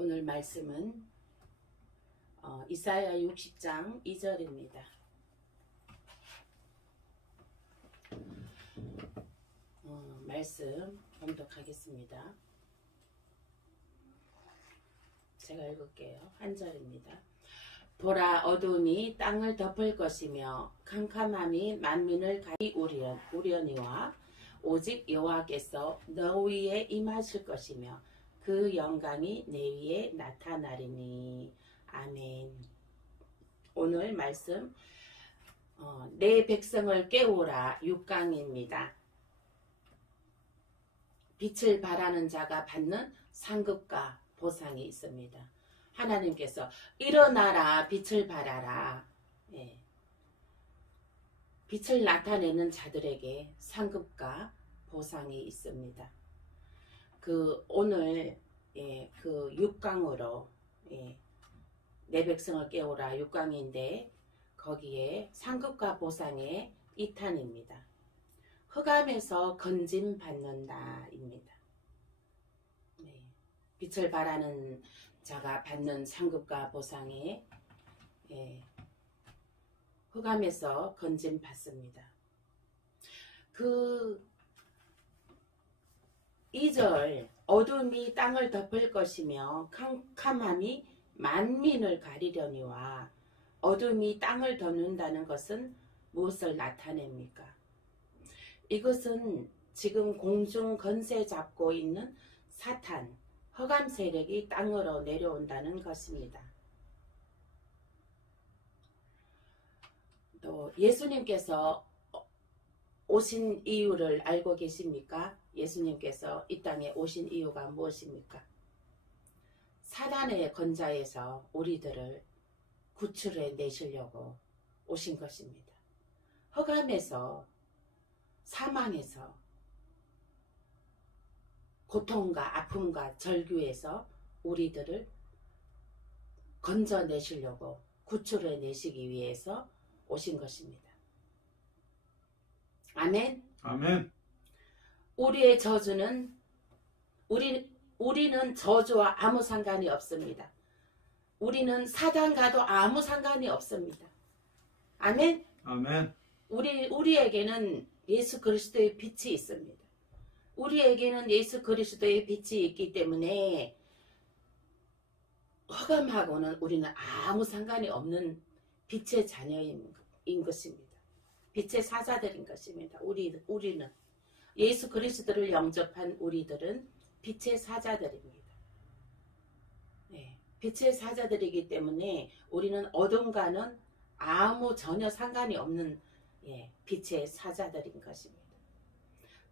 오늘 말씀은 이사야 60장 2절입니다. 말씀 봉독하겠습니다. 제가 읽을게요. 한 절입니다. 보라, 어둠이 땅을 덮을 것이며 캄캄함이 만민을 가리우려니와 오직 여호와께서 너 위에 임하실 것이며 그 영광이 내 위에 나타나리니. 아멘. 오늘 말씀 내 백성을 깨우라 6강입니다. 빛을 바라는 자가 받는 상급과 보상이 있습니다. 하나님께서 일어나라, 빛을 발하라. 빛을 나타내는 자들에게 상급과 보상이 있습니다. 오늘 그 6강으로 내 백성을 깨우라 6강인데 거기에 상급과 보상의 2탄입니다. 흑암에서 건짐 받는다 입니다. 빛을 바라는 자가 받는 상급과 보상에 흑암에서 건짐 받습니다. 그 2절 어둠이 땅을 덮을 것이며 캄캄함이 만민을 가리려니와 어둠이 땅을 덮는다는 것은 무엇을 나타냅니까? 이것은 지금 공중 건세 잡고 있는 사탄, 흑암 세력이 땅으로 내려온다는 것입니다. 또 예수님께서 오신 이유를 알고 계십니까? 예수님께서 이 땅에 오신 이유가 무엇입니까? 사단의 권좌에서 우리들을 구출해 내시려고 오신 것입니다. 흑암에서, 사망에서, 고통과 아픔과 절규에서 우리들을 건져내시려고 구출해 내시기 위해서 오신 것입니다. 아멘. 아멘. 우리의 저주는 우리는 저주와 아무 상관이 없습니다. 우리는 사단과도 아무 상관이 없습니다. 아멘. 아멘. 우리에게는 예수 그리스도의 빛이 있습니다. 우리에게는 예수 그리스도의 빛이 있기 때문에 흑암하고는 우리는 아무 상관이 없는 빛의 자녀인 것입니다. 빛의 사자들인 것입니다. 우리는 예수 그리스도를 영접한 우리들은 빛의 사자들입니다. 빛의 사자들이기 때문에 우리는 어둠과는 아무 전혀 상관이 없는 빛의 사자들인 것입니다.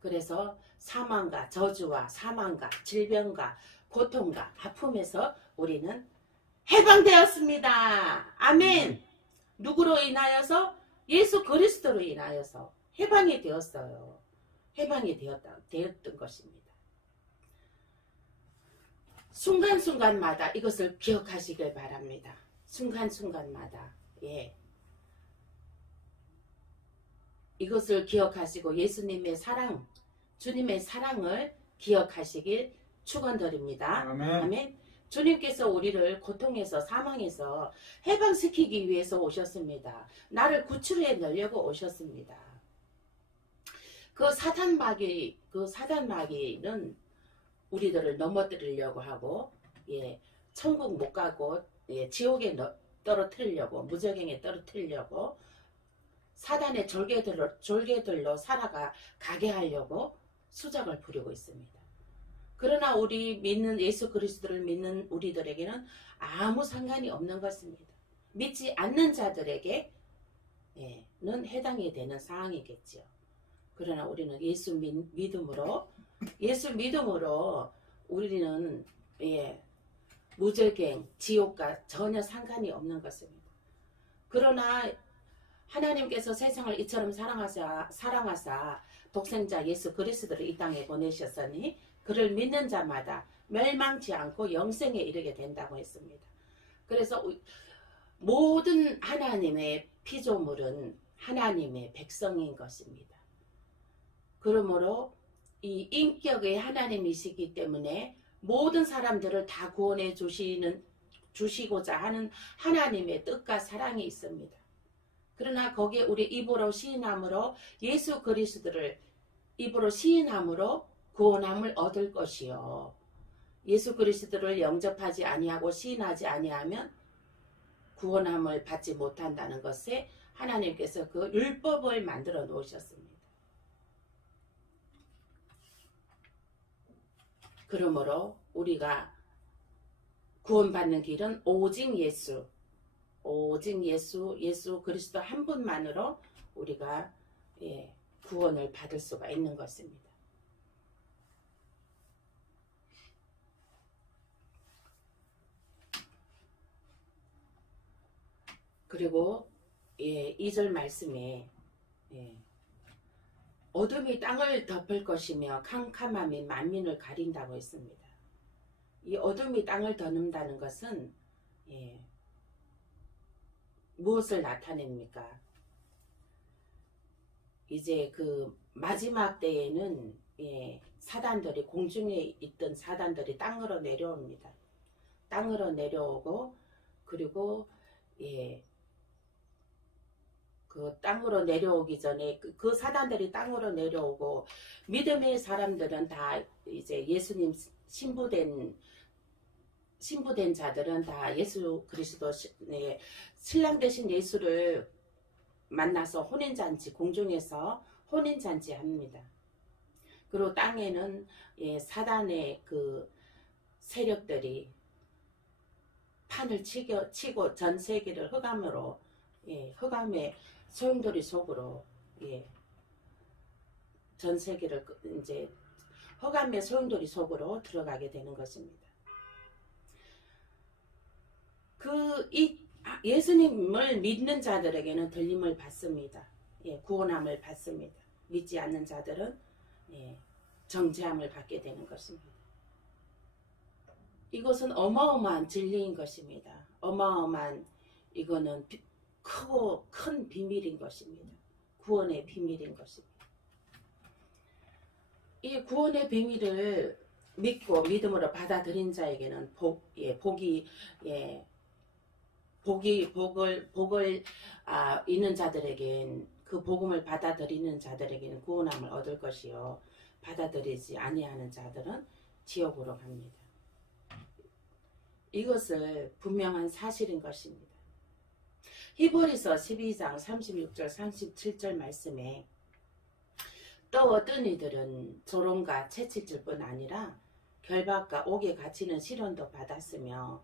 그래서 사망과 저주와 사망과 질병과 고통과 아픔에서 우리는 해방되었습니다. 아멘. 누구로 인하여서? 예수 그리스도로 인하여서 해방이 되었어요. 해방이 되었던 것입니다. 순간순간마다 이것을 기억하시길 바랍니다. 순간순간마다 이것을 기억하시고 예수님의 사랑, 주님의 사랑을 기억하시길 축원드립니다. 아멘. 아멘. 주님께서 우리를 고통에서 사망에서 해방시키기 위해서 오셨습니다. 나를 구출해 내려고 오셨습니다. 그 사단 마귀는 우리들을 넘어뜨리려고 하고 천국 못 가고 지옥에 떨어뜨리려고, 무저갱에 떨어뜨리려고 사단의 졸개들로 살아가게 하려고 수작을 부리고 있습니다. 그러나 우리 믿는 예수 그리스도를 믿는 우리들에게는 아무 상관이 없는 것입니다. 믿지 않는 자들에게는 해당이 되는 사항이겠지요. 그러나 우리는 예수 믿음으로 우리는 무저갱, 지옥과 전혀 상관이 없는 것입니다. 그러나 하나님께서 세상을 이처럼 사랑하사 독생자 예수 그리스도를 이 땅에 보내셨으니 그를 믿는 자마다 멸망치 않고 영생에 이르게 된다고 했습니다. 그래서 모든 하나님의 피조물은 하나님의 백성인 것입니다. 그러므로 이 인격의 하나님이시기 때문에 모든 사람들을 다 구원해 주시고자 하는 하나님의 뜻과 사랑이 있습니다. 그러나 거기에 우리 입으로 시인함으로 예수 그리스도를 입으로 시인함으로 구원함을 얻을 것이요. 예수 그리스도를 영접하지 아니하고 시인하지 아니하면 구원함을 받지 못한다는 것에 하나님께서 그 율법을 만들어 놓으셨습니다. 그러므로 우리가 구원받는 길은 오직 예수, 예수 그리스도 한 분만으로 우리가 구원을 받을 수가 있는 것입니다. 그리고 2절 말씀에 어둠이 땅을 덮을 것이며 캄캄함이 만민을 가린다고 했습니다. 이 어둠이 땅을 덮는다는 것은 무엇을 나타냅니까? 이제 그 마지막 때에는 사단들이 공중에 있던 사단들이 땅으로 내려옵니다. 땅으로 내려오고 그리고 그 땅으로 내려오기 전에 그 사단들이 땅으로 내려오고 믿음의 사람들은 다 이제 예수님 신부된 자들은 다 예수 그리스도 신랑 되신 예수를 만나서 혼인잔치 공중에서 혼인잔치 합니다. 그리고 땅에는 사단의 그 세력들이 판을 치고 전 세계를 흑암으로 흑암의 소용돌이 속으로 전 세계를 이제 흑암의 소용돌이 속으로 들어가게 되는 것입니다. 예수님을 믿는 자들에게는 들림을 받습니다. 구원함을 받습니다. 믿지 않는 자들은 정죄함을 받게 되는 것입니다. 이것은 어마어마한 진리인 것입니다. 어마어마한 이거는 크고 큰 비밀인 것입니다. 구원의 비밀인 것입니다. 이 구원의 비밀을 믿고 믿음으로 받아들인 자에게는 복을 있는 자들에겐 그 복음을 받아들이는 자들에게는 구원함을 얻을 것이요 받아들이지 아니하는 자들은 지옥으로 갑니다. 이것을 분명한 사실인 것입니다. 히브리서 12장 36절 37절 말씀에 또 어떤 이들은 조롱과 채찍질 뿐 아니라 결박과 옥에 갇히는 시련도 받았으며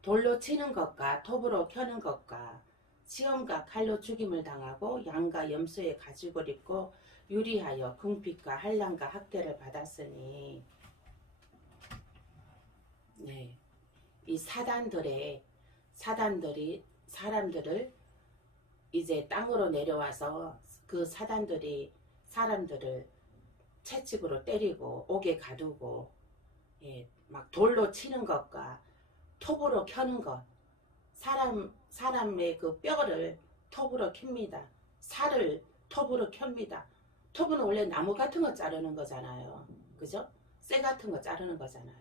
돌로 치는 것과 톱으로 켜는 것과 시험과 칼로 죽임을 당하고 양과 염소의 가죽을 입고 유리하여 궁핍과 한란과 학대를 받았으니 이 사단들이 사람들을 이제 땅으로 내려와서 그 사단들이 사람들을 채찍으로 때리고 옥에 가두고 막 돌로 치는 것과 톱으로 켜는 것 사람의 그 뼈를 톱으로 켭니다. 살을 톱으로 켭니다. 톱은 원래 나무 같은 거 자르는 거잖아요. 그죠? 쇠 같은 거 자르는 거잖아요.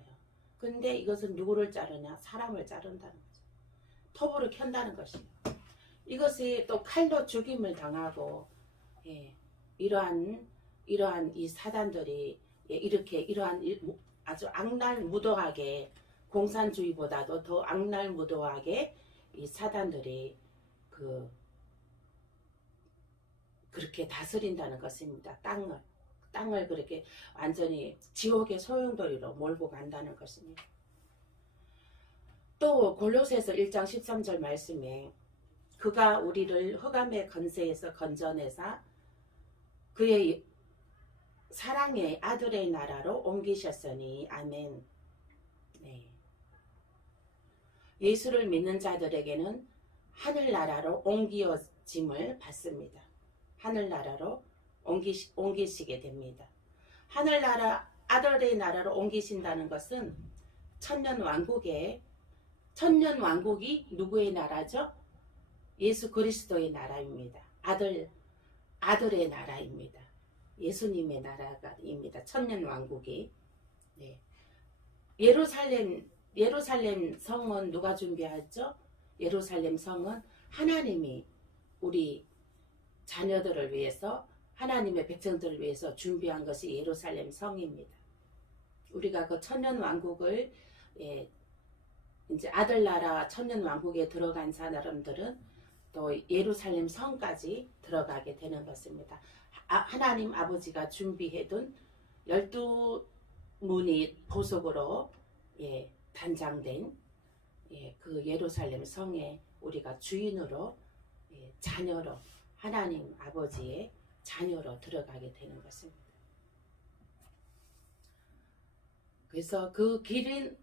근데 이것은 누구를 자르냐? 사람을 자른다는 거죠. 톱으로 켠다는 것이에요. 이것이 또 칼로 죽임을 당하고 이러한 이 사단들이 이러한 아주 악랄무도하게 공산주의보다도 더 악랄무도하게 이 사단들이 그렇게 다스린다는 것입니다. 땅을 그렇게 완전히 지옥의 소용돌이로 몰고 간다는 것입니다. 또 골로새서 1장 13절 말씀에 그가 우리를 흑암의 권세에서 건져내사 그의 사랑의 아들의 나라로 옮기셨으니 아멘. 예수를 믿는 자들에게는 하늘나라로 옮기어짐을 받습니다. 하늘나라로 옮기시게 됩니다. 하늘나라 아들의 나라로 옮기신다는 것은 천년왕국이 누구의 나라죠? 예수 그리스도의 나라입니다. 아들의 나라입니다. 예수님의 나라입니다. 천년왕국이 예루살렘 성은 누가 준비했죠? 예루살렘 성은 하나님이 우리 자녀들을 위해서, 하나님의 백성들을 위해서 준비한 것이 예루살렘 성입니다. 우리가 그 천년왕국을 이제 아들나라 천년왕국에 들어간 사람들은 또 예루살렘 성까지 들어가게 되는 것입니다. 하나님 아버지가 준비해둔 12문이 보석으로 단장된 그 예루살렘 성에 우리가 주인으로, 자녀로, 하나님 아버지의 자녀로 들어가게 되는 것입니다. 그래서 그 길은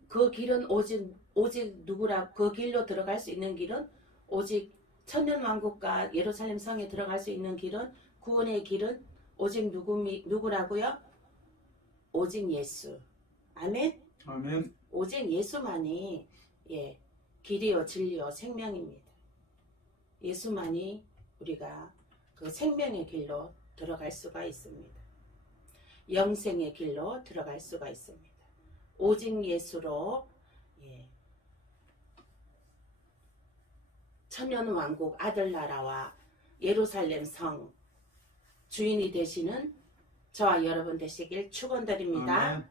오직 누구라, 그 길로 들어갈 수 있는 길은, 오직 천년왕국과 예루살렘 성에 들어갈 수 있는 길은, 구원의 길은 오직 누구라고요? 오직 예수. 아멘? 아멘. 오직 예수만이 길이요 진리요 생명입니다. 예수만이 우리가 그 생명의 길로 들어갈 수가 있습니다. 영생의 길로 들어갈 수가 있습니다. 오직 예수로 천년왕국 아들나라와 예루살렘 성 주인이 되시는 저와 여러분 되시길 축원드립니다. 아멘.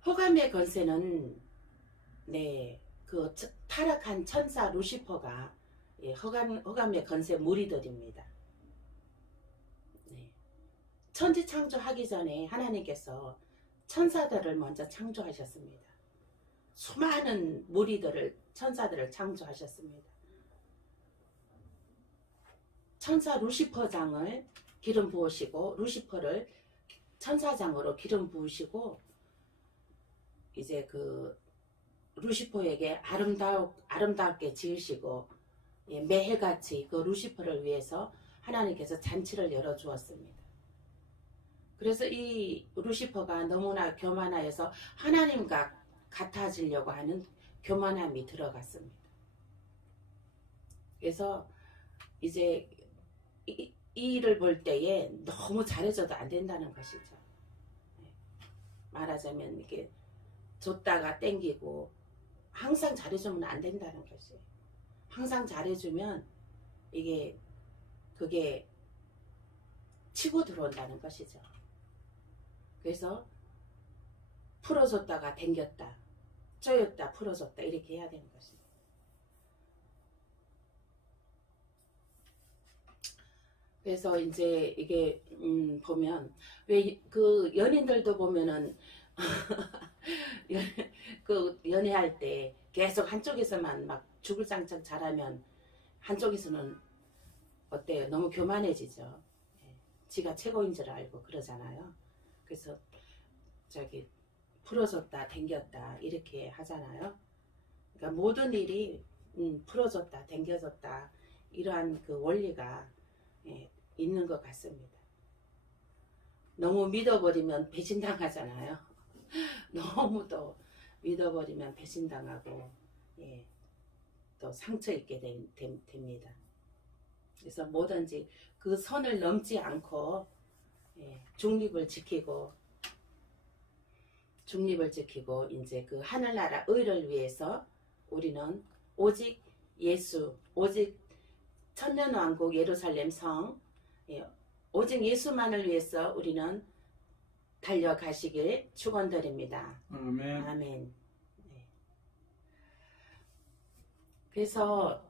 흑암의 권세는 그 타락한 천사 루시퍼가 흑암의 권세 무리들입니다. 천지 창조하기 전에 하나님께서 천사들을 먼저 창조하셨습니다. 수많은 무리들을, 천사들을 창조하셨습니다. 천사 루시퍼장을 기름 부으시고, 루시퍼를 천사장으로 기름 부으시고, 이제 그 루시퍼에게 아름답게 지으시고, 매일같이 그 루시퍼를 위해서 하나님께서 잔치를 열어주었습니다. 그래서 이 루시퍼가 너무나 교만하여서 하나님과 같아지려고 하는 교만함이 들어갔습니다. 그래서 이제 이 일을 볼 때에 너무 잘해줘도 안 된다는 것이죠. 말하자면 이렇게 줬다가 땡기고 항상 잘해주면 안 된다는 것이에요. 항상 잘해주면 그게 치고 들어온다는 것이죠. 그래서 풀어줬다가 당겼다, 쪼였다, 풀어줬다 이렇게 해야 되는 것입니다. 그래서 이제 이게 보면 왜 그 연인들도 보면은 그 연애할 때 계속 한쪽에서만 막 죽을 장창 잘하면 한쪽에서는 어때요? 너무 교만해지죠. 지가 최고인 줄 알고 그러잖아요. 그래서 풀어줬다 당겼다 이렇게 하잖아요. 그러니까 모든 일이 풀어줬다 당겨줬다 이러한 그 원리가 있는 것 같습니다. 너무 믿어버리면 배신당하잖아요. 너무 또 믿어버리면 배신당하고 또 상처 입게 됩니다. 그래서 뭐든지 그 선을 넘지 않고 중립을 지키고 이제 그 하늘나라 의를 위해서 우리는 오직 예수, 오직 천년왕국 예루살렘 성, 오직 예수만을 위해서 우리는 달려가시길 축원드립니다. 아멘. 아멘. 그래서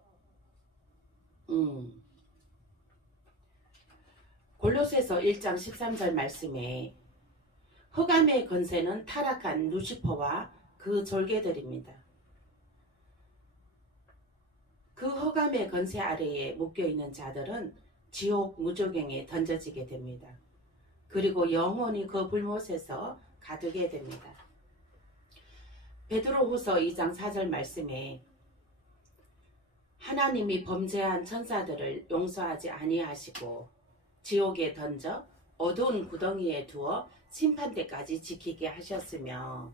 골로새서 1장 13절 말씀에 흑암의 권세는 타락한 루시퍼와 그 졸개들입니다. 그 흑암의 권세 아래에 묶여있는 자들은 지옥 무조갱에 던져지게 됩니다. 그리고 영원히 그 불못에서 가두게 됩니다. 베드로후서 2장 4절 말씀에 하나님이 범죄한 천사들을 용서하지 아니하시고 지옥에 던져 어두운 구덩이에 두어 심판때까지 지키게 하셨으며,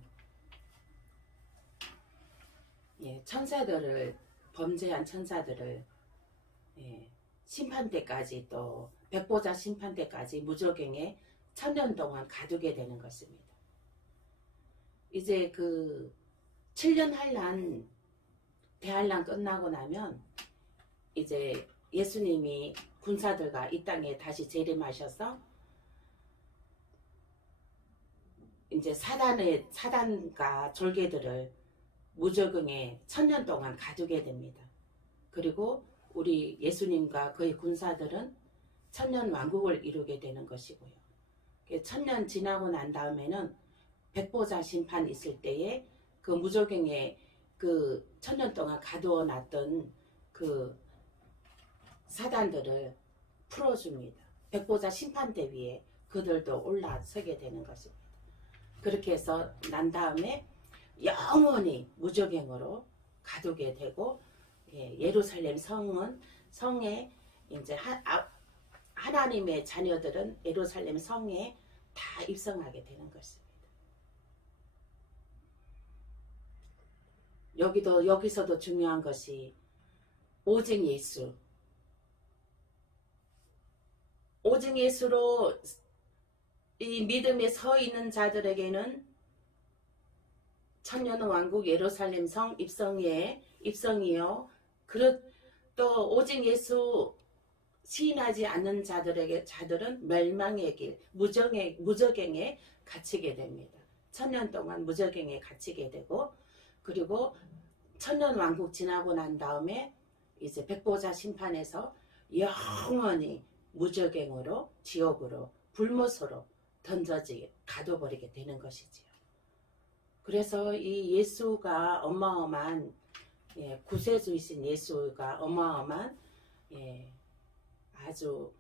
천사들을, 범죄한 천사들을 심판때까지, 또 백보자 심판때까지 무저갱에 1000년 동안 가두게 되는 것입니다. 이제 그 7년 한란 대환란 끝나고 나면 이제 예수님이 군사들과 이 땅에 다시 재림하셔서 이제 사단과 졸개들을 무적응에 1000년 동안 가두게 됩니다. 그리고 우리 예수님과 그의 군사들은 1000년 왕국을 이루게 되는 것이고요. 1000년 지나고 난 다음에는 백보자 심판 있을 때에 그 무적응에 그 1000년 동안 가두어 놨던 그 사단들을 풀어줍니다. 백보자 심판대 위에 그들도 올라서게 되는 것입니다. 그렇게 해서 난 다음에 영원히 무적행으로 가두게 되고, 예루살렘 성에 이제 하나님의 자녀들은 예루살렘 성에 다 입성하게 되는 것입니다. 여기서도 중요한 것이 오직 예수. 오직 예수로 이 믿음에 서 있는 자들에게는 천년 왕국 예루살렘 성 입성이요. 또 오직 예수 시인하지 않는 자들은 멸망의 길, 무적행에 갇히게 됩니다. 1000년 동안 무적행에 갇히게 되고, 그리고 천년 왕국 지나고 난 다음에 이제 백보자 심판에서 영원히 무적행으로 지옥으로 불못으로 가둬버리게 되는 것이지요. 그래서 이 예수가 어마어마한 구세주이신 예수가 어마어마한 아주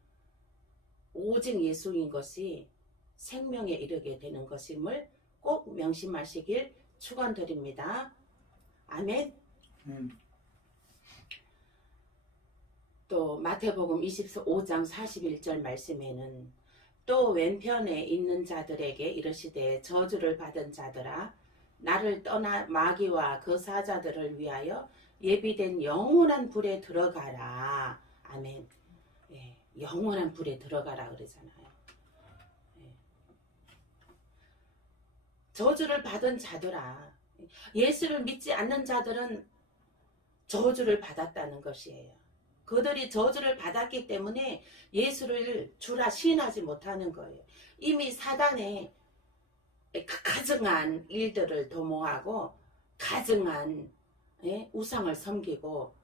오직 예수인 것이 생명에 이르게 되는 것임을 꼭 명심하시길 축원드립니다. 아멘. 또 마태복음 25장 41절 말씀에는 또 왼편에 있는 자들에게 이르시되 저주를 받은 자들아 나를 떠나 마귀와 그 사자들을 위하여 예비된 영원한 불에 들어가라. 아멘. 영원한 불에 들어가라 그러잖아요. 저주를 받은 자들아, 예수를 믿지 않는 자들은 저주를 받았다는 것이에요. 그들이 저주를 받았기 때문에 예수를 주라 시인하지 못하는 거예요. 이미 사단의 가증한 일들을 도모하고 가증한 우상을 섬기고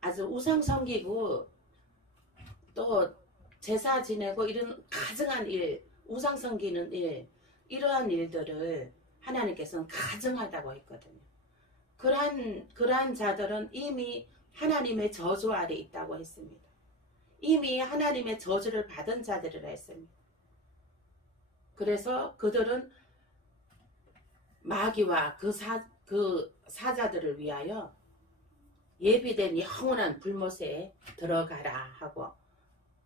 아주 우상 섬기고 또 제사 지내고 이런 가증한 일, 우상 섬기는 일, 이러한 일들을 하나님께서는 가증하다고 했거든요. 그러한 자들은 이미 하나님의 저주 아래 있다고 했습니다. 이미 하나님의 저주를 받은 자들이라 했습니다. 그래서 그들은 마귀와 그 사자들을 위하여 예비된 영원한 불못에 들어가라 하고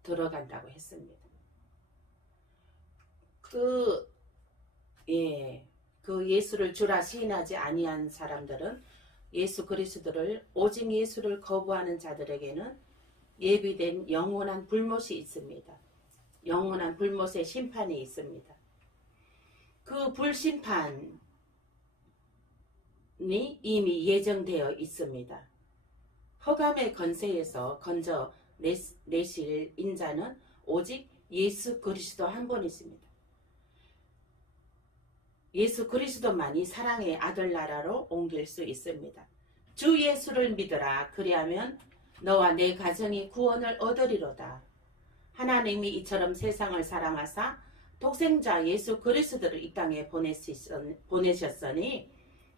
들어간다고 했습니다. 그 예수를 주라 시인하지 아니한 사람들은 예수 그리스도를 오직 예수를 거부하는 자들에게는 예비된 영원한 불못이 있습니다. 영원한 불못의 심판이 있습니다. 그 불심판이 이미 예정되어 있습니다. 흑암의 권세에서 건져 내실 인자는 오직 예수 그리스도 한 분이십니다. 예수 그리스도만이 사랑의 아들 나라로 옮길 수 있습니다. 주 예수를 믿으라. 그리하면 너와 내 가정이 구원을 얻으리로다. 하나님이 이처럼 세상을 사랑하사 독생자 예수 그리스도를 이 땅에 보내셨으니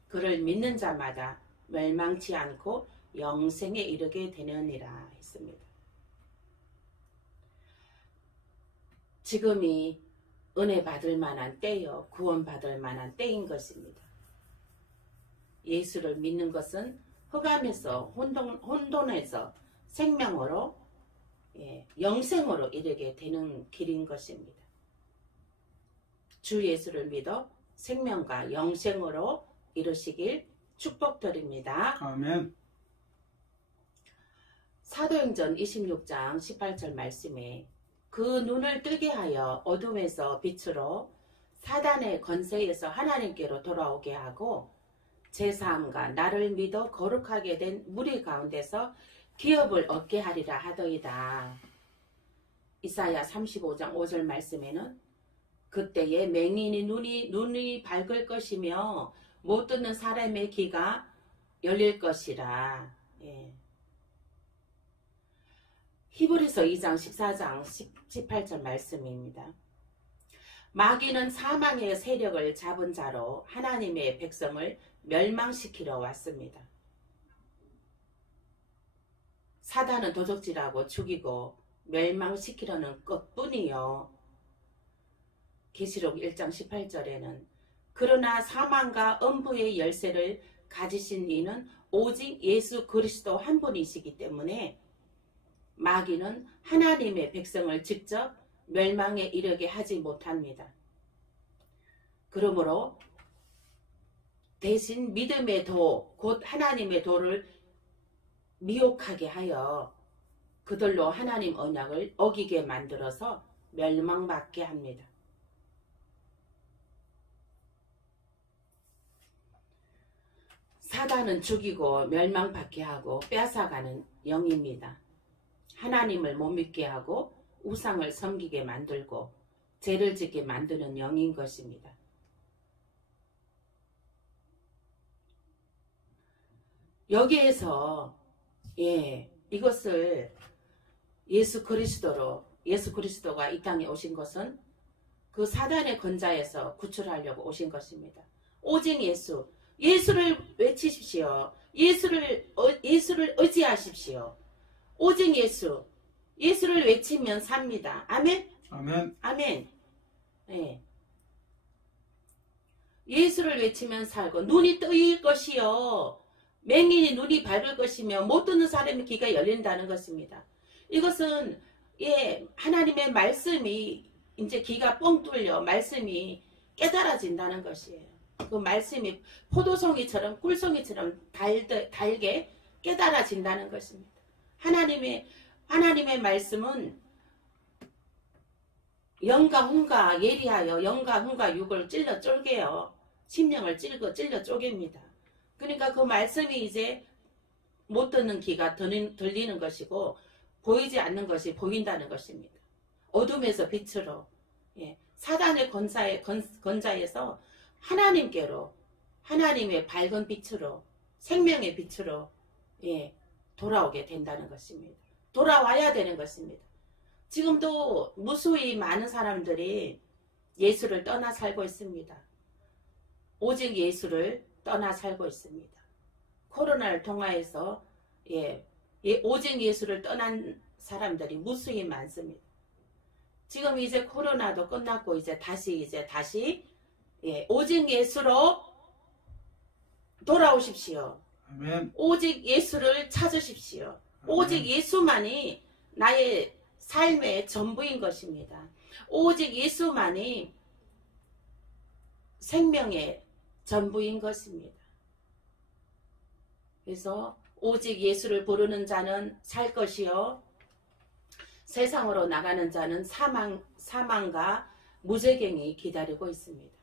그를 믿는 자마다 멸망치 않고 영생에 이르게 되느니라 했습니다. 지금이 은혜 받을 만한 때요, 구원 받을 만한 때인 것입니다. 예수를 믿는 것은 흑암에서 혼돈에서 생명으로 영생으로 이르게 되는 길인 것입니다. 주 예수를 믿어 생명과 영생으로 이루시길 축복드립니다. 아멘. 사도행전 26장 18절 말씀에 그 눈을 뜨게 하여 어둠에서 빛으로 사단의 권세에서 하나님께로 돌아오게 하고 제사함과 나를 믿어 거룩하게 된 무리 가운데서 기업을 얻게 하리라 하더이다. 이사야 35장 5절 말씀에는 그때에 맹인이 눈이 밝을 것이며 못 듣는 사람의 귀가 열릴 것이라. 예. 히브리서 2장 14장 18절 말씀입니다. 마귀는 사망의 세력을 잡은 자로 하나님의 백성을 멸망시키러 왔습니다. 사단은 도적질하고 죽이고 멸망시키려는 것뿐이요. 계시록 1장 18절에는 그러나 사망과 음부의 열쇠를 가지신 이는 오직 예수 그리스도 한 분이시기 때문에 마귀는 하나님의 백성을 직접 멸망에 이르게 하지 못합니다. 그러므로 대신 믿음의 도, 곧 하나님의 도를 미혹하게 하여 그들로 하나님 언약을 어기게 만들어서 멸망받게 합니다. 사단은 죽이고 멸망받게 하고 빼앗아가는 영입니다. 하나님을 못 믿게 하고 우상을 섬기게 만들고 죄를 짓게 만드는 영인 것입니다. 여기에서 이것을 예수 그리스도가 이 땅에 오신 것은 그 사단의 권자에서 구출하려고 오신 것입니다. 오직 예수를 외치십시오. 예수를 의지하십시오. 오직 예수를 외치면 삽니다. 아멘? 아멘. 아멘. 예. 예수를 외치면 살고 눈이 뜨일 것이요. 맹인이 눈이 밝을 것이며 못 듣는 사람의 귀가 열린다는 것입니다. 이것은 하나님의 말씀이 이제 귀가 뻥 뚫려 말씀이 깨달아진다는 것이에요. 그 말씀이 포도송이처럼 꿀송이처럼 달게 깨달아진다는 것입니다. 하나님의 말씀은 영과 혼과 예리하여 영과 혼과 육을 찔러 쪼개요. 심령을 찔러 쪼갭니다. 그러니까 그 말씀이 이제 못 듣는 귀가 들리는 것이고 보이지 않는 것이 보인다는 것입니다. 어둠에서 빛으로 사단의 권자에서 하나님께로 하나님의 밝은 빛으로 생명의 빛으로 돌아오게 된다는 것입니다. 돌아와야 되는 것입니다. 지금도 무수히 많은 사람들이 예수를 떠나 살고 있습니다. 오직 예수를 떠나 살고 있습니다. 코로나를 통하여서 오직 예수를 떠난 사람들이 무수히 많습니다. 지금 이제 코로나도 끝났고 이제 다시 오직 예수로 돌아오십시오. 아멘. 오직 예수를 찾으십시오. 아멘. 오직 예수만이 나의 삶의 전부인 것입니다. 오직 예수만이 생명의 전부인 것입니다. 그래서 오직 예수를 부르는 자는 살 것이요 세상으로 나가는 자는 사망과 무저갱이 기다리고 있습니다.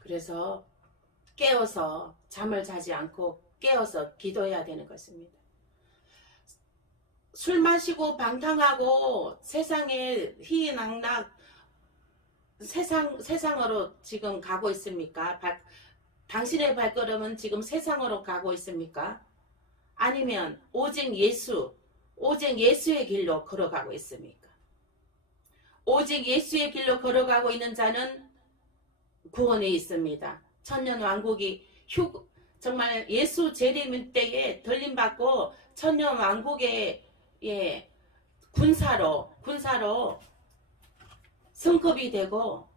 그래서 깨어서 잠을 자지 않고 깨어서 기도해야 되는 것입니다. 술 마시고 방탕하고 세상에 희희낙낙 세상으로 지금 가고 있습니까? 당신의 발걸음은 지금 세상으로 가고 있습니까? 아니면 오직 예수의 길로 걸어가고 있습니까? 오직 예수의 길로 걸어가고 있는 자는 구원에 있습니다. 천년왕국이 정말 예수 재림 때에 들림받고 천년왕국의 군사로 승급이 되고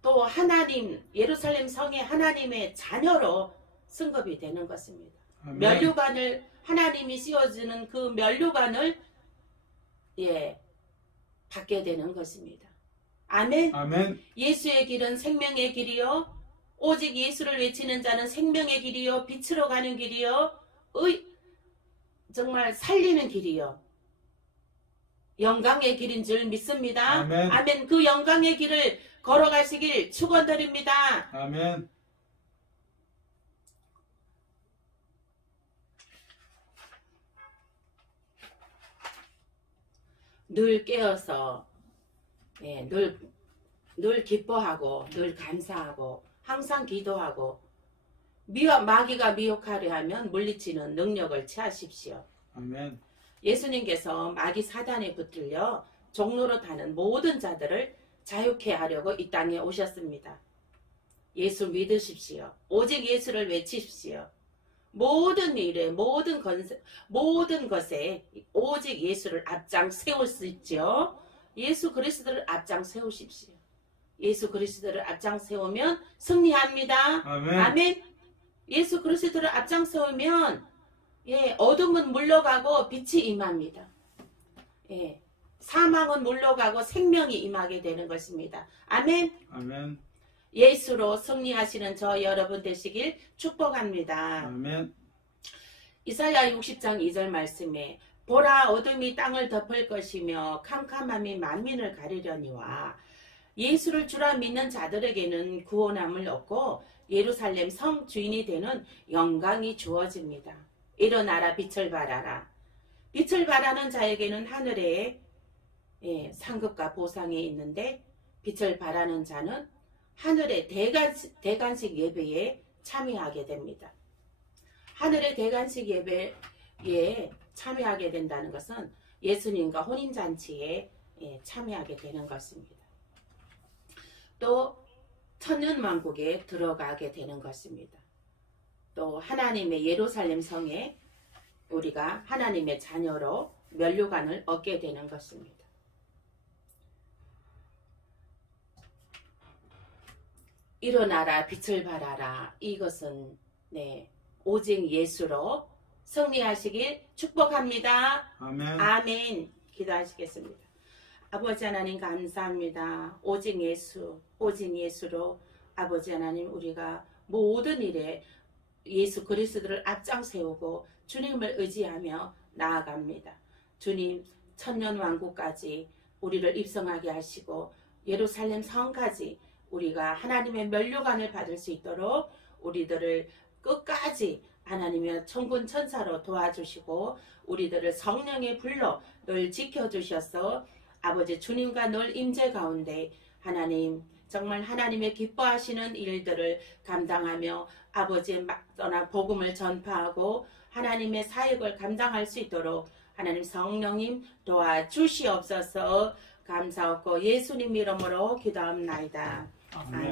또 하나님 예루살렘 성의 하나님의 자녀로 승급이 되는 것입니다. 아멘. 면류관을 하나님이 씌워주는 그 면류관을 받게 되는 것입니다. 아멘. 아멘. 예수의 길은 생명의 길이요 오직 예수를 외치는 자는 생명의 길이요 빛으로 가는 길이요 정말 살리는 길이요 영광의 길인 줄 믿습니다. 아멘. 아멘. 그 영광의 길을 걸어가시길 축원드립니다. 아멘. 늘 깨어서 늘 기뻐하고 늘 감사하고 항상 기도하고 마귀가 미혹하려 하면 물리치는 능력을 취하십시오. 아멘. 예수님께서 마귀 사단에 붙들려 종로로 타는 모든 자들을 자유케 하려고 이 땅에 오셨습니다. 예수 믿으십시오. 오직 예수를 외치십시오. 모든 일에 모든 것에 오직 예수를 앞장 세울 수 있죠. 예수 그리스도를 앞장 세우십시오. 예수 그리스도를 앞장 세우면 승리합니다. 아멘. 아멘. 예수 그리스도를 앞장 세우면 어둠은 물러가고 빛이 임합니다. 사망은 물러가고 생명이 임하게 되는 것입니다. 아멘. 아멘. 예수로 승리하시는 저 여러분 되시길 축복합니다. 아멘. 이사야 60장 2절 말씀에 보라 어둠이 땅을 덮을 것이며 캄캄함이 만민을 가리려니와 예수를 주라 믿는 자들에게는 구원함을 얻고 예루살렘 성 주인이 되는 영광이 주어집니다. 일어나라 빛을 발하라. 빛을 발하는 자에게는 하늘에 상급과 보상이 있는데 빛을 발하는 자는 하늘의 대관식 예배에 참여하게 됩니다. 하늘의 대관식 예배에 참여하게 된다는 것은 예수님과 혼인잔치에 참여하게 되는 것입니다. 또 천년왕국에 들어가게 되는 것입니다. 또 하나님의 예루살렘 성에 우리가 하나님의 자녀로 면류관을 얻게 되는 것입니다. 일어나라 빛을 발하라. 이것은 오직 예수로 승리하시길 축복합니다. 아멘. 아멘. 기도하시겠습니다. 아버지 하나님 감사합니다. 오직 예수로 아버지 하나님 우리가 모든 일에 예수 그리스도를 앞장 세우고 주님을 의지하며 나아갑니다. 주님 천년왕국까지 우리를 입성하게 하시고 예루살렘 성까지 우리가 하나님의 면류관을 받을 수 있도록 우리들을 끝까지 하나님의 천군 천사로 도와주시고 우리들을 성령의 불로 늘 지켜주셔서 아버지 주님과 늘 임재 가운데 하나님 정말 하나님의 기뻐하시는 일들을 감당하며 아버지의 떠난 복음을 전파하고 하나님의 사역을 감당할 수 있도록 하나님 성령님 도와주시옵소서. 감사하고 예수님 이름으로 기도합나이다. 아멘.